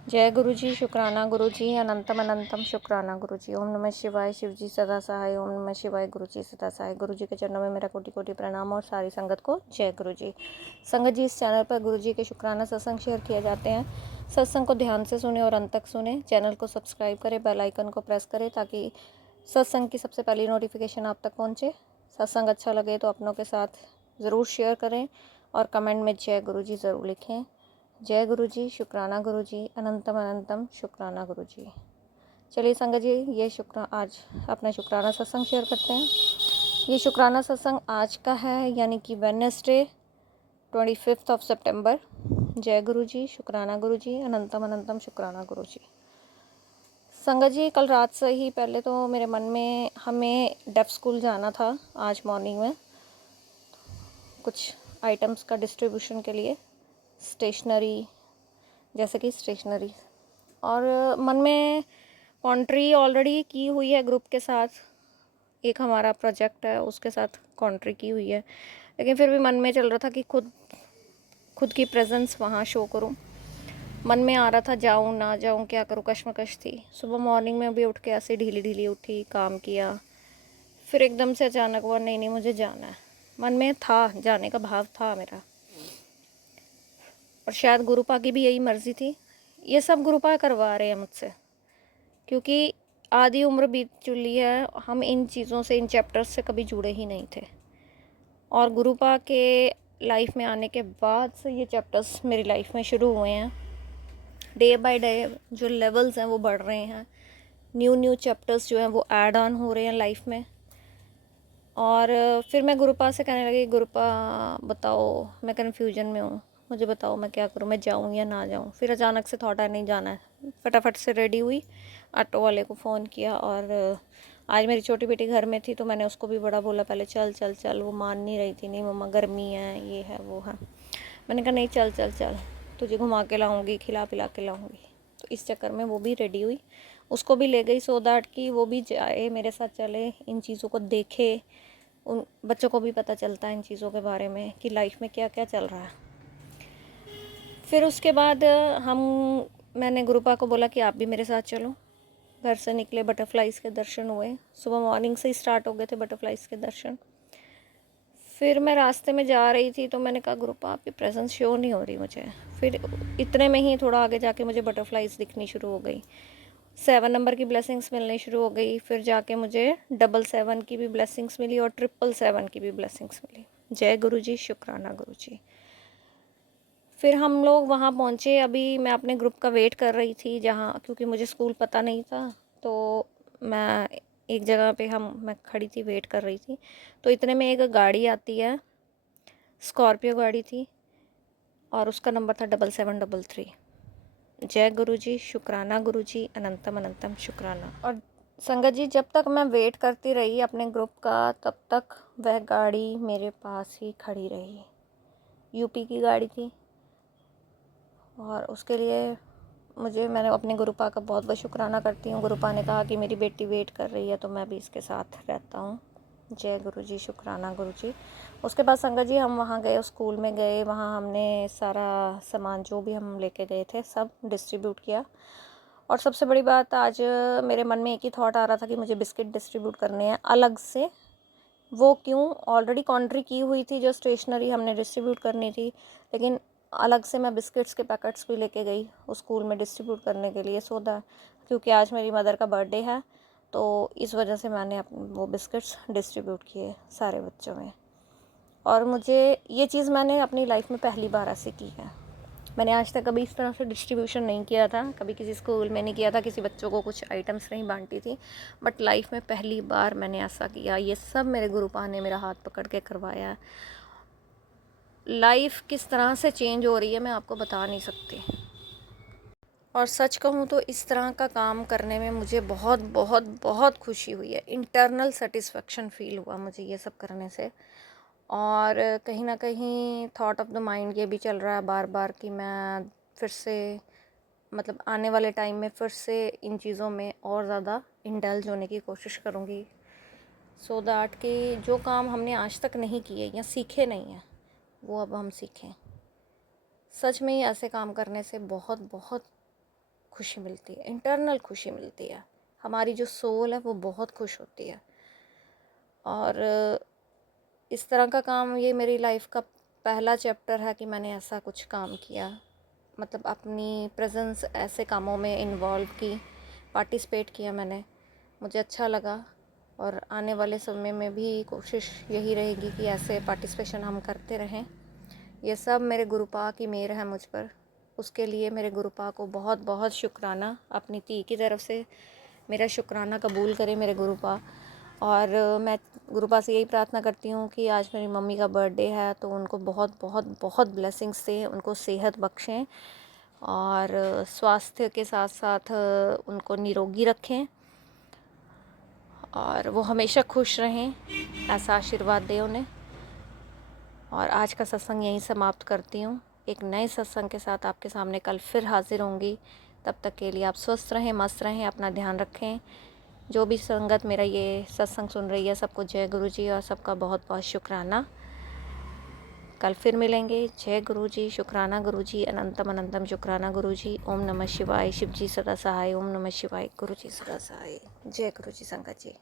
जय गुरु जी, शुक्राना गुरु जी, अनंतम अनंतम शुक्राना गुरु जी। ओम नमः शिवाय, शिव जी सदा सहाय। ओम नमः शिवाय, गुरु जी सदा सहाय। गुरु जी के चरणों में मेरा कोटि कोटि प्रणाम और सारी संगत को जय गुरु जी। संगत जी, इस चैनल पर गुरु जी के शुक्राना सत्संग शेयर किए जाते हैं। सत्संग को ध्यान से सुने और अंत तक सुने। चैनल को सब्सक्राइब करें, बेल आइकन को प्रेस करें ताकि सत्संग की सबसे पहली नोटिफिकेशन आप तक पहुँचे। सत्संग अच्छा लगे तो अपनों के साथ ज़रूर शेयर करें और कमेंट में जय गुरु जी ज़रूर लिखें। जय गुरु जी, शुक्राना गुरु जी, अनंतम अनंतम शुक्राना गुरु जी। चलिए संगत जी, ये आज अपना शुक्राना सत्संग शेयर करते हैं। ये शुक्राना सत्संग आज का है, यानी कि वेडनेसडे 25 सितंबर। जय गुरु जी, शुक्राना गुरु जी, अनंतम अनंतम शुक्राना गुरु जी। संगत जी, कल रात से ही पहले तो मेरे मन में हमें डेफ स्कूल जाना था आज मॉर्निंग में, कुछ आइटम्स का डिस्ट्रीब्यूशन के लिए, स्टेशनरी, जैसे कि स्टेशनरी। और मन में कॉन्ट्री ऑलरेडी की हुई है ग्रुप के साथ, एक हमारा प्रोजेक्ट है उसके साथ कॉन्ट्री की हुई है, लेकिन फिर भी मन में चल रहा था कि खुद की प्रेजेंस वहाँ शो करूँ। मन में आ रहा था जाऊँ ना जाऊँ, क्या करूँ, कश्मकश थी। सुबह मॉर्निंग में भी उठ के ऐसे ढीली ढीली उठी, काम किया, फिर एकदम से अचानक हुआ नहीं नहीं मुझे जाना है। मन में था, जाने का भाव था मेरा, और शायद गुरुपा की भी यही मर्ज़ी थी। ये सब गुरुपा करवा रहे हैं मुझसे, क्योंकि आधी उम्र बीत चुकी है, हम इन चीज़ों से, इन चैप्टर्स से कभी जुड़े ही नहीं थे। और गुरुपा के लाइफ में आने के बाद से ये चैप्टर्स मेरी लाइफ में शुरू हुए हैं। डे बाय डे जो लेवल्स हैं वो बढ़ रहे हैं, न्यू चैप्टर्स जो हैं वो ऐड ऑन हो रहे हैं लाइफ में। और फिर मैं गुरुपा से कहने लगी, गुरुपा बताओ, मैं कन्फ्यूजन में हूँ, मुझे बताओ मैं क्या करूँ, मैं जाऊँ या ना जाऊँ। फिर अचानक से थॉट है नहीं जाना है। फटाफट से रेडी हुई, ऑटो वाले को फ़ोन किया, और आज मेरी छोटी बेटी घर में थी तो मैंने उसको भी बड़ा बोला पहले चल चल चल। वो मान नहीं रही थी, नहीं मम्मा गर्मी है, ये है वो है। मैंने कहा नहीं चल चल चल, तुझे घुमा के लाऊंगी, खिला पिला के लाऊंगी। तो इस चक्कर में वो भी रेडी हुई, उसको भी ले गई, सो दैट कि वो भी जाए मेरे साथ, चले, इन चीज़ों को देखे। उन बच्चों को भी पता चलता है इन चीज़ों के बारे में कि लाइफ में क्या क्या चल रहा है। फिर उसके बाद मैंने गुरुपा को बोला कि आप भी मेरे साथ चलो। घर से निकले, बटरफ्लाइज़ के दर्शन हुए। सुबह मॉर्निंग से ही स्टार्ट हो गए थे बटरफ्लाइज़ के दर्शन। फिर मैं रास्ते में जा रही थी तो मैंने कहा गुरुपा आपकी प्रेजेंस शो नहीं हो रही मुझे। फिर इतने में ही थोड़ा आगे जाके मुझे बटरफ्लाइज़ दिखनी शुरू हो गई, 7 नंबर की ब्लेसिंग्स मिलनी शुरू हो गई। फिर जाके मुझे 777 की भी ब्लेसिंग्स मिली और 777 की भी ब्लेसिंग्स मिली। जय गुरु जी, शुक्राना गुरु जी। फिर हम लोग वहाँ पहुँचे। अभी मैं अपने ग्रुप का वेट कर रही थी जहाँ, क्योंकि मुझे स्कूल पता नहीं था, तो मैं एक जगह पे मैं खड़ी थी, वेट कर रही थी। तो इतने में एक गाड़ी आती है, स्कॉर्पियो गाड़ी थी, और उसका नंबर था 7733। जय गुरु जी, शुक्राना गुरु जी, अनंतम अनंतम शुक्राना। और संगत जी, जब तक मैं वेट करती रही अपने ग्रुप का, तब तक वह गाड़ी मेरे पास ही खड़ी रही। यूपी की गाड़ी थी, और उसके लिए मैंने अपने गुरुपा का बहुत बहुत शुक्राना करती हूँ। गुरुपा ने कहा कि मेरी बेटी वेट कर रही है तो मैं भी इसके साथ रहता हूँ। जय गुरु जी, शुक्राना गुरु जी। उसके बाद संगत जी हम वहाँ गए, स्कूल में गए, वहाँ हमने सारा सामान जो भी हम लेके गए थे सब डिस्ट्रीब्यूट किया। और सबसे बड़ी बात, आज मेरे मन में एक ही थॉट आ रहा था कि मुझे बिस्किट डिस्ट्रीब्यूट करने हैं अलग से। वो क्यों, ऑलरेडी कॉन्ट्री की हुई थी जो स्टेशनरी हमने डिस्ट्रीब्यूट करनी थी, लेकिन अलग से मैं बिस्किट्स के पैकेट्स भी लेके गई उस स्कूल में डिस्ट्रीब्यूट करने के लिए, क्योंकि आज मेरी मदर का बर्थडे है, तो इस वजह से मैंने वो बिस्किट्स डिस्ट्रीब्यूट किए सारे बच्चों में। और मुझे ये चीज़ मैंने अपनी लाइफ में पहली बार ऐसे की है। मैंने आज तक कभी इस तरह से डिस्ट्रीब्यूशन नहीं किया था, कभी किसी स्कूल में नहीं किया था, किसी बच्चों को कुछ आइटम्स नहीं बांटी थी, बट लाइफ में पहली बार मैंने ऐसा किया। ये सब मेरे गुरुपा ने मेरा हाथ पकड़ के करवाया। लाइफ किस तरह से चेंज हो रही है मैं आपको बता नहीं सकती। और सच कहूँ तो इस तरह का काम करने में मुझे बहुत बहुत बहुत खुशी हुई है, इंटरनल सेटिस्फेक्शन फील हुआ मुझे ये सब करने से। और कहीं ना कहीं थॉट ऑफ द माइंड ये भी चल रहा है बार बार कि मैं फिर से, मतलब आने वाले टाइम में फिर से इन चीज़ों में और ज़्यादा इंडल्ज होने की कोशिश करूँगी, सो दैट कि जो काम हमने आज तक नहीं किए या सीखे नहीं हैं वो अब हम सीखें। सच में ही ऐसे काम करने से बहुत बहुत खुशी मिलती है, इंटरनल खुशी मिलती है। हमारी जो सोल है वो बहुत खुश होती है। और इस तरह का काम, ये मेरी लाइफ का पहला चैप्टर है कि मैंने ऐसा कुछ काम किया, मतलब अपनी प्रेजेंस ऐसे कामों में इन्वॉल्व की, पार्टिसिपेट किया मैंने, मुझे अच्छा लगा। और आने वाले समय में भी कोशिश यही रहेगी कि ऐसे पार्टिसिपेशन हम करते रहें। ये सब मेरे गुरुपा की मेहर है मुझ पर, उसके लिए मेरे गुरुपा को बहुत बहुत शुक्राना। अपनी धी की तरफ से मेरा शुक्राना कबूल करें मेरे गुरुपा। और मैं गुरुपा से यही प्रार्थना करती हूँ कि आज मेरी मम्मी का बर्थडे है, तो उनको बहुत बहुत बहुत ब्लेसिंग्स दें, उनको सेहत बख्शें और स्वास्थ्य के साथ साथ उनको निरोगी रखें और वो हमेशा खुश रहें, ऐसा आशीर्वाद दें उन्हें। और आज का सत्संग यहीं समाप्त करती हूँ। एक नए सत्संग के साथ आपके सामने कल फिर हाजिर होंगी। तब तक के लिए आप स्वस्थ रहें, मस्त रहें, अपना ध्यान रखें। जो भी संगत मेरा ये सत्संग सुन रही है, सबको जय गुरु जी और सबका बहुत बहुत शुक्राना। कल फिर मिलेंगे। जय गुरु जी, शुक्राना गुरु जी, अनंतम अनंतम शुक्राना गुरु जी। ओम नमः शिवाय, शिव जी सदा सहाय। ओम नमः शिवाय, गुरु जी सदा सहाय। जय गुरु जी संगत जी।